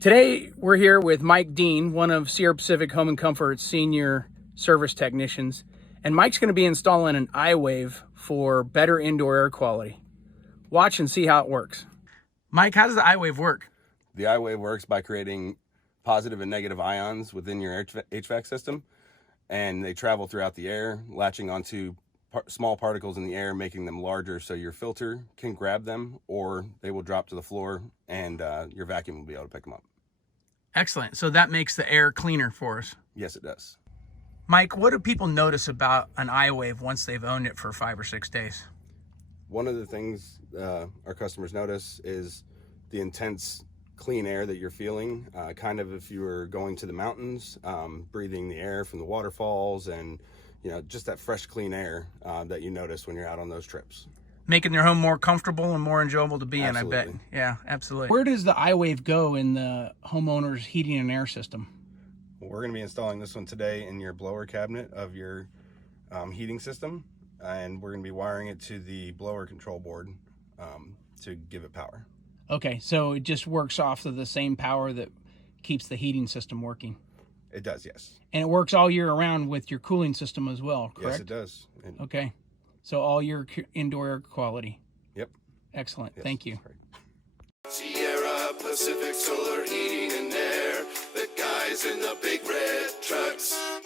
Today, we're here with Mike Dean, one of Sierra Pacific Home and Comfort's senior service technicians. And Mike's going to be installing an iWave for better indoor air quality. Watch and see how it works. Mike, how does the iWave work? The iWave works by creating positive and negative ions within your HVAC system, and they travel throughout the air, latching onto small particles in the air, making them larger so your filter can grab them, or they will drop to the floor and your vacuum will be able to pick them up. Excellent. So that makes the air cleaner for us. Yes, it does. Mike, what do people notice about an iWave once they've owned it for 5 or 6 days? One of the things our customers notice is the intense clean air that you're feeling, kind of if you were going to the mountains, breathing the air from the waterfalls, and just that fresh clean air that you notice when you're out on those trips. Making your home more comfortable and more enjoyable to be Absolutely. in, I bet. Yeah, absolutely. Where does the iWave go in the homeowner's heating and air system? Well, we're going to be installing this one today in your blower cabinet of your heating system, and we're going to be wiring it to the blower control board to give it power. Okay, so it just works off of the same power that keeps the heating system working. It does, yes. And it works all year around with your cooling system as well, correct? Yes, it does. Okay, so all your indoor air quality. Yep. Excellent, Yes, thank you. Sierra Pacific Solar Heating and Air, the guys in the big red trucks.